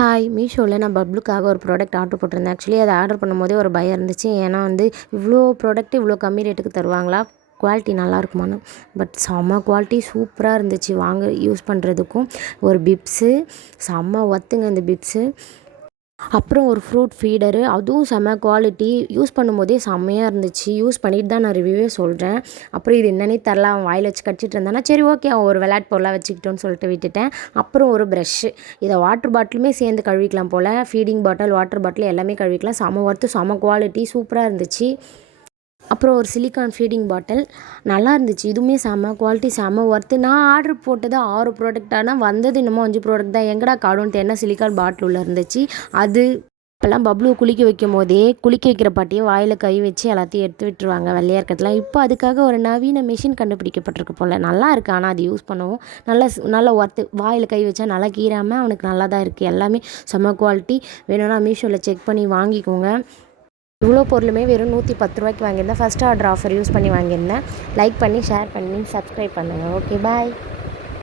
Hi மீஷோவில் நான் பப்ளுக்காக ஒரு ப்ராடக்ட் ஆர்டர் போட்டிருந்தேன். ஆக்சுவலி அதை ஆர்டர் பண்ணும்போதே ஒரு பயம் இருந்துச்சு. ஏன்னா இவ்வளோ ப்ராடக்ட் இவ்வளோ கம்மி ரேட்டுக்கு தருவாங்களா, குவாலிட்டி நல்லாயிருக்குமான்னு. பட் செம்ம குவாலிட்டி சூப்பராக இருந்துச்சு யூஸ் பண்ணுறதுக்கும். ஒரு பிப்ஸு செம்ம ஒர்த்துங்க இந்த பிப்ஸு. அப்புறம் ஒரு ஃப்ரூட் ஃபீடரு, அதுவும் செம்ம குவாலிட்டி. யூஸ் பண்ணும்போதே செம்மையாக இருந்துச்சு. யூஸ் பண்ணிட்டு தான் நான் ரிவ்யூவே சொல்கிறேன். அப்புறம் இது என்னன்னே தெரில, அவன் வாயில் வச்சு கடிச்சிட்டு இருந்தானா, சரி ஓகே அவன் ஒரு விளையாட்டு பொருளாக வச்சுக்கிட்டோன்னு சொல்லிட்டு விட்டுட்டேன். அப்புறம் ஒரு ப்ரஷ்ஷு, இதை வாட்டர் பாட்டிலுமே சேர்ந்து கழுவிக்கலாம் போல். ஃபீடிங் பாட்டில், வாட்டர் பாட்டில் எல்லாமே கழுவிக்கலாம். செம்ம ஒர்த்து, செம்ம குவாலிட்டி, சூப்பராக இருந்துச்சு. அப்புறம் ஒரு சிலிக்கான் ஃபீடிங் பாட்டில் நல்லா இருந்துச்சு. இதுவுமே செம்ம குவாலிட்டி, செம்ம ஒர்த்து. நான் ஆர்டர் போட்டது 6 ப்ராடக்ட், ஆனால் வந்தது என்னமோ 5 ப்ராடக்ட் தான். எங்கடா காடுன்ட்டு என்ன சிலிக்கான் பாட்டில் உள்ள இருந்துச்சு. அது இப்போல்லாம் பப்ளுவை குளிக்க வைக்கும் போதே குளிக்க வைக்கிற பாட்டியை வாயில் கை வச்சு எல்லாத்தையும் எடுத்து விட்டுருவாங்க வெள்ளையாக இருக்கிறதுலாம். இப்போ அதுக்காக ஒரு நவீன மிஷின் கண்டுபிடிக்கப்பட்டிருக்கு போல். நல்லா இருக்குது, ஆனால் அது யூஸ் பண்ணவும் நல்ல ஒர்த்து. வாயில் கை வச்சா நல்லா கீறாமல் அவனுக்கு நல்லா தான் இருக்குது. எல்லாமே செம்ம குவாலிட்டி. வேணும்னா மீஷோவில் செக் பண்ணி வாங்கிக்கோங்க. இவ்வளோ பொருளுமே வெறும் 110 ரூபாய்க்கு வாங்கியிருந்தேன். ஃபஸ்ட் ஆர்டர் ஆஃபர் யூஸ் பண்ணி வாங்கியிருந்தேன். லைக் பண்ணி, ஷேர் பண்ணி, சப்ஸ்கிரைப் பண்ணுங்கள். ஓகே, பாய்.